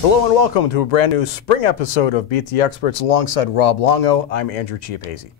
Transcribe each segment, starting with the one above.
Hello and welcome to a brand new spring episode of Beat the Experts alongside Rob Longo. I'm Andrew Chiappazzi.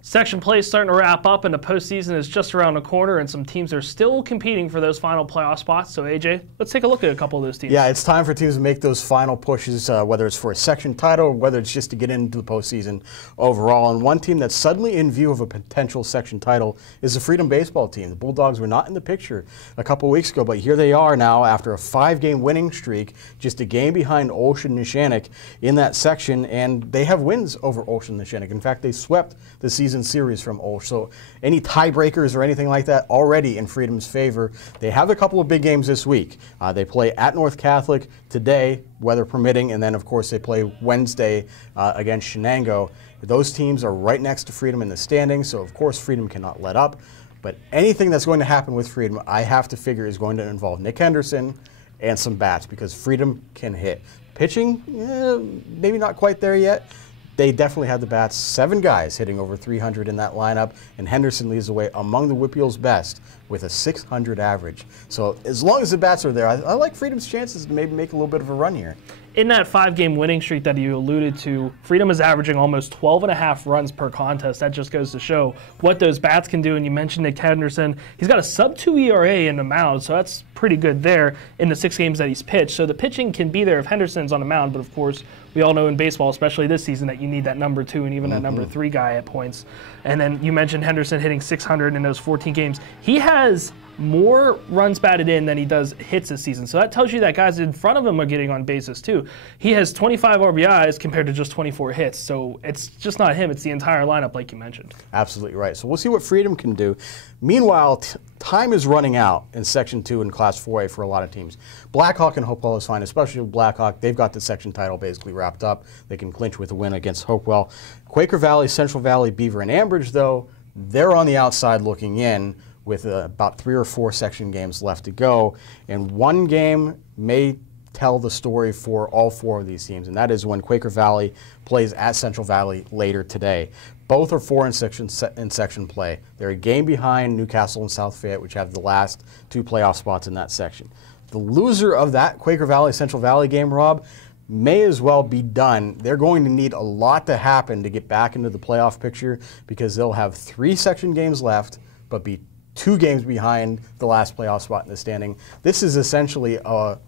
Section play is starting to wrap up and the postseason is just around the corner and some teams are still competing for those final playoff spots. So AJ, let's take a look at a couple of those teams. Yeah, it's time for teams to make those final pushes, whether it's for a section title or whether it's just to get into the postseason overall. And one team that's suddenly in view of a potential section title is the Freedom baseball team. The Bulldogs were not in the picture a couple weeks ago, but here they are now after a 5-game winning streak, just a game behind Ocean Nishanik in that section, and they have wins over Ocean Nishanik. In fact, they swept the season series from Osh. So any tiebreakers or anything like that already in Freedom's favor. They have a couple of big games this week. They play at North Catholic today, weather permitting, and then of course they play Wednesday against Shenango. Those teams are right next to Freedom in the standings, so of course Freedom cannot let up. But anything that's going to happen with Freedom, I have to figure is going to involve Nick Henderson and some bats, because Freedom can hit. Pitching, maybe not quite there yet. They definitely had the bats. 7 guys hitting over 300 in that lineup, and Henderson leads the way among the Whippeal's best with a 600 average. So as long as the bats are there, I like Freedom's chances to maybe make a little bit of a run here. In that 5-game winning streak that you alluded to, Freedom is averaging almost 12.5 runs per contest. That just goes to show what those bats can do. And you mentioned Nick Henderson. He's got a sub-2 ERA in the mound, so that's pretty good there in the 6 games that he's pitched. So the pitching can be there if Henderson's on the mound, but of course, we all know in baseball, especially this season, that you need that number 2 and even that number 3 guy at points. And then you mentioned Henderson hitting 600 in those 14 games. He has more runs batted in than he does hits this season. So that tells you that guys in front of him are getting on bases too. He has 25 RBIs compared to just 24 hits. So it's just not him, it's the entire lineup like you mentioned. Absolutely right. So we'll see what Freedom can do. Meanwhile, time is running out in Section 2 and Class 4A for a lot of teams. Blackhawk and Hopewell is fine, especially with Blackhawk. They've got the section title basically wrapped up. They can clinch with a win against Hopewell. Quaker Valley, Central Valley, Beaver, and Ambridge, though, they're on the outside looking in with about 3 or 4 section games left to go. And one game may tell the story for all 4 of these teams, and that is when Quaker Valley plays at Central Valley later today. Both are 4 in section play. They're a game behind Newcastle and South Fayette, which have the last 2 playoff spots in that section. The loser of that Quaker Valley-Central Valley game, Rob, may as well be done. They're going to need a lot to happen to get back into the playoff picture, because they'll have 3 section games left, but be 2 games behind the last playoff spot in the standing. This is essentially a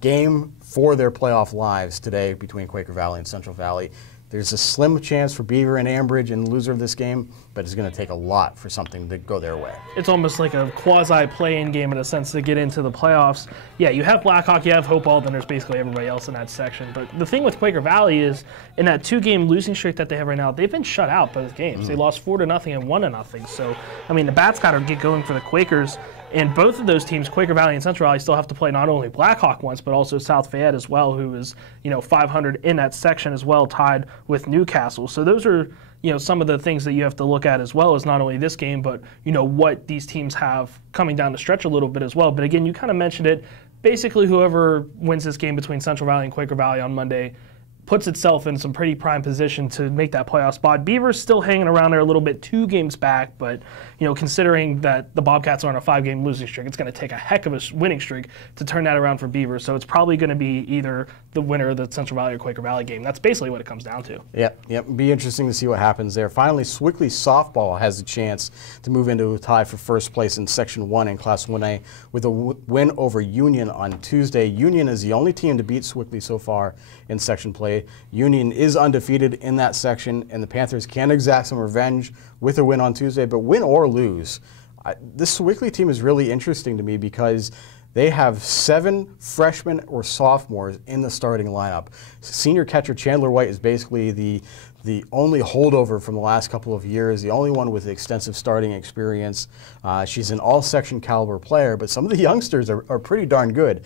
game for their playoff lives today between Quaker Valley and Central Valley. There's a slim chance for Beaver and Ambridge in the loser of this game, but it's going to take a lot for something to go their way. It's almost like a quasi-play-in game in a sense to get into the playoffs. Yeah, you have Blackhawk, you have Hopewell, then there's basically everybody else in that section. But the thing with Quaker Valley is, in that 2-game losing streak that they have right now, they've been shut out both games. They lost 4-0 and 1-0. So, I mean, the bats got to get going for the Quakers. And both of those teams, Quaker Valley and Central Valley, still have to play not only Blackhawk once, but also South Fayette as well, who is 500 in that section as well, tied with Newcastle. So those are some of the things that you have to look at as well, as not only this game, but what these teams have coming down the stretch a little bit as well. But again, you kind of mentioned it. Basically, whoever wins this game between Central Valley and Quaker Valley on Monday puts itself in some pretty prime position to make that playoff spot. Beaver's still hanging around there a little bit, 2 games back, but considering that the Bobcats are on a 5-game losing streak, it's going to take a heck of a winning streak to turn that around for Beaver. So it's probably going to be either the winner of the Central Valley or Quaker Valley game. That's basically what it comes down to. Yep. Be interesting to see what happens there. Finally, Swickley softball has a chance to move into a tie for first place in Section 1 in Class 1A with a win over Union on Tuesday. Union is the only team to beat Swickley so far in section play. Union is undefeated in that section, and the Panthers can exact some revenge with a win on Tuesday, but win or lose, this Swickley team is really interesting to me because they have 7 freshmen or sophomores in the starting lineup. Senior catcher Chandler White is basically the only holdover from the last couple of years, the only one with extensive starting experience. She's an all-section caliber player, but some of the youngsters are pretty darn good.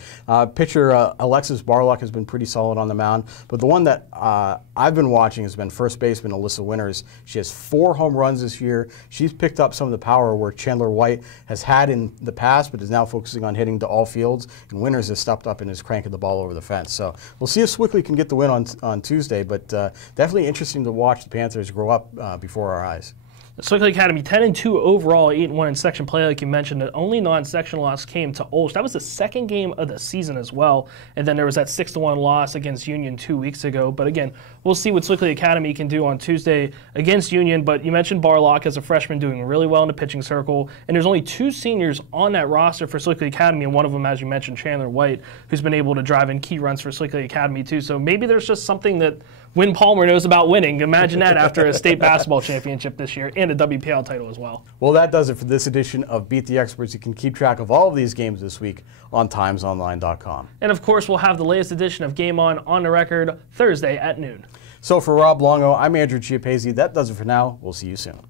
Pitcher Alexis Barlock has been pretty solid on the mound, but the one that I've been watching has been first baseman Alyssa Winters. She has 4 home runs this year. She's picked up some of the power where Chandler White has had in the past, but is now focusing on hitting to all fields, and Winters has stepped up and is cranking the ball over the fence. So we'll see if Swickley can get the win on Tuesday, but definitely interesting to watch the Panthers grow up before our eyes. Slickley Academy 10-2 overall, 8-1 in section play, like you mentioned. The only non-section loss came to Ulst. That was the second game of the season as well. And then there was that 6-1 loss against Union 2 weeks ago. But again, we'll see what Slickley Academy can do on Tuesday against Union. But you mentioned Barlock as a freshman doing really well in the pitching circle. And there's only 2 seniors on that roster for Slickley Academy. And one of them, as you mentioned, Chandler White, who's been able to drive in key runs for Slickley Academy too. So maybe there's just something that Win Palmer knows about winning. Imagine that after a state basketball championship this year and a WPL title as well. Well, that does it for this edition of Beat the Experts. You can keep track of all of these games this week on timesonline.com. And of course, we'll have the latest edition of Game On the record Thursday at noon. So for Rob Longo, I'm Andrew Chiappazzi. That does it for now. We'll see you soon.